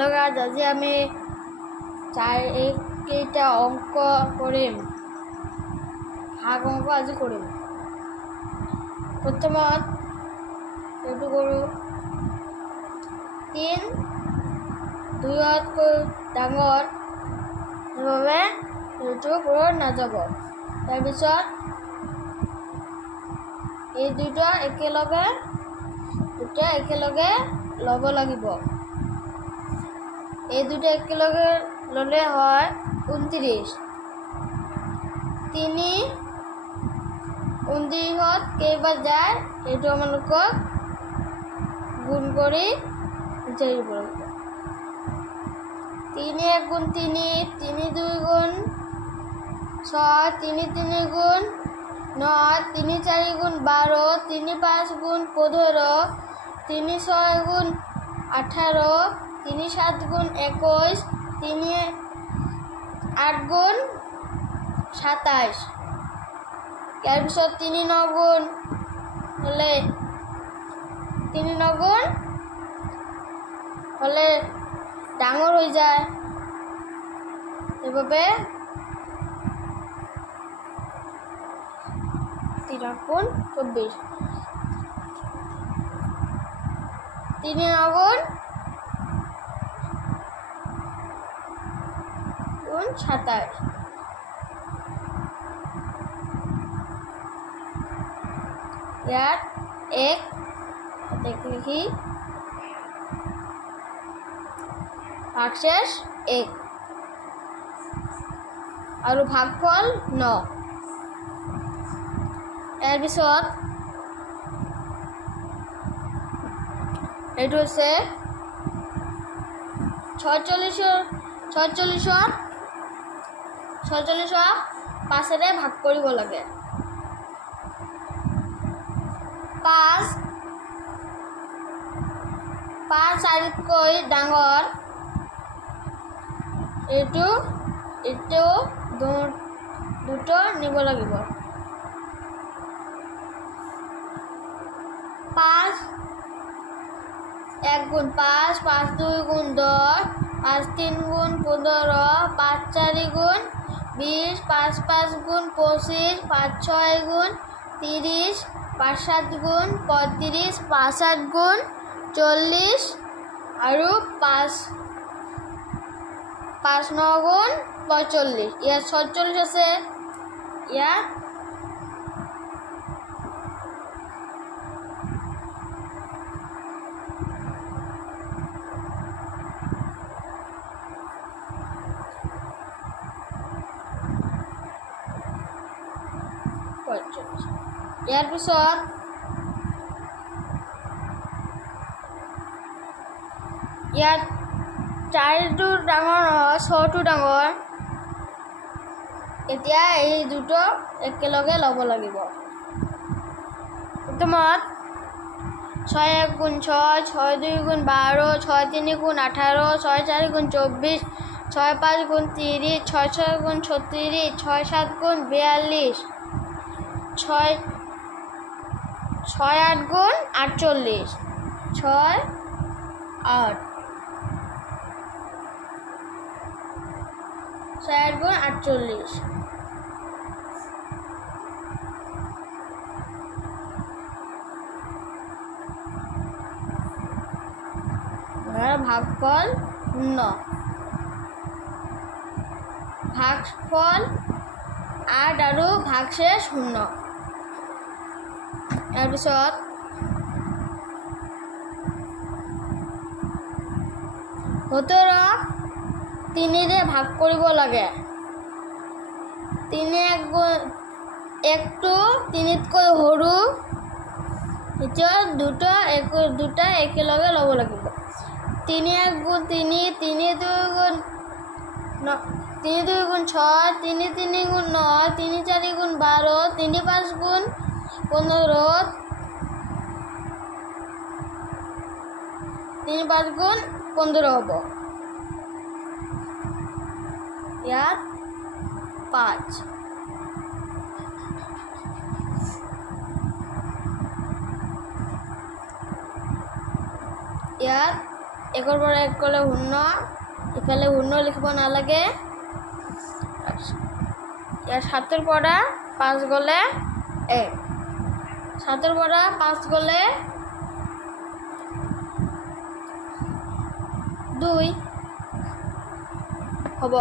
Hello guys, আজি আমি কেইটা অঙ্ক কৰিম। ভাগ অঙ্ক আজি কৰিম। প্ৰথমত এইটো কৰোঁ 3 2তকৈ ডাঙৰ সেইবাবে এইটো ওপৰত নাযাব। তাৰপিছত এই দুটা একেলগে ল'ব লাগিব। এই দুটা একেলগে ল'লে হয় 29। 29ত কেইবাৰ যায় এইটো আমালোকক গুণ কৰি বিচাৰিব লাগিব। 3 1 গুণ 3, 3 2 গুণ 6, 3 3 গুণ 9, 3 4 গুণ 12, 3 5 গুণ 15, 3 6 গুণ 18, 3 7 গুণ 21, 3 8 গুণ 27। ইয়াৰ পিছত 3 9 গুণ হ'লে 3 9 গুণ হ'লে ডাঙৰ হৈ যায়। সেইবাবে 3 8 গুণ 24, 3 9 গুণ 27। ইয়াত 1 লিখি ভাগশেষ 1 আৰু ভাগফল 9। ইয়াৰ পিছত এইটো হৈছে 46ক 5ৰে ভাগ কৰিব লাগে। 5 4তকৈ ডাঙৰ এইটো দুটো নিব লাগিব। 5 1 গুণ 5, 5 2 গুণ 10, 5 3 গুণ 15, 5 4 গুণ 20, 5 5 গুণ 25, 5 6 গুণ 30, 5 7 গুণ 35, 5 8 গুণ 40 আৰু 5 9 গুণ 45। ইয়াত 46 আছে। ইয়াত ইয়াৰ পিছত ইয়াত 4টো ডাঙৰ নহয়, 6টো ডাঙৰ। এতিয়া এই দুটো একেলগে ল'ব লাগিব। প্ৰথমত 6 1 গুণ 6, 6 2 গুণ 12, 6 3 গুণ 18, 6 4 গুণ 24, 6 5 গুণ 30, 6 6 গুণ 36, 6 7 গুণ 42, 6 8 গুণ 48, 6 8 গুণ 48। ভাগফল 9। ভাগফল 8 আৰু ভাগশেষ 0। ইয়াৰ পিছত 17ক 3ৰে ভাগ কৰিব লাগে। 3 1টো 3তকৈ সৰু। এতিয়া দুটা একেলগে ল'ব লাগিব। 3 1 গুণ 3, 3 2 গুণ 6, 3 3 গুণ 9, 3 4 গুণ 12, 3 5 গুণ 15, 3 5 গুণ 15 হ'ব। ইয়াত 5। ইয়াত 1ৰ পৰা 1 গ'লে 0, ইফালে 0 লিখিব নালাগে। ইয়াৰ 7ৰ পৰা 5 গ'লে 1, 7ৰ পৰা 5 গ'লে 2 হ'ব।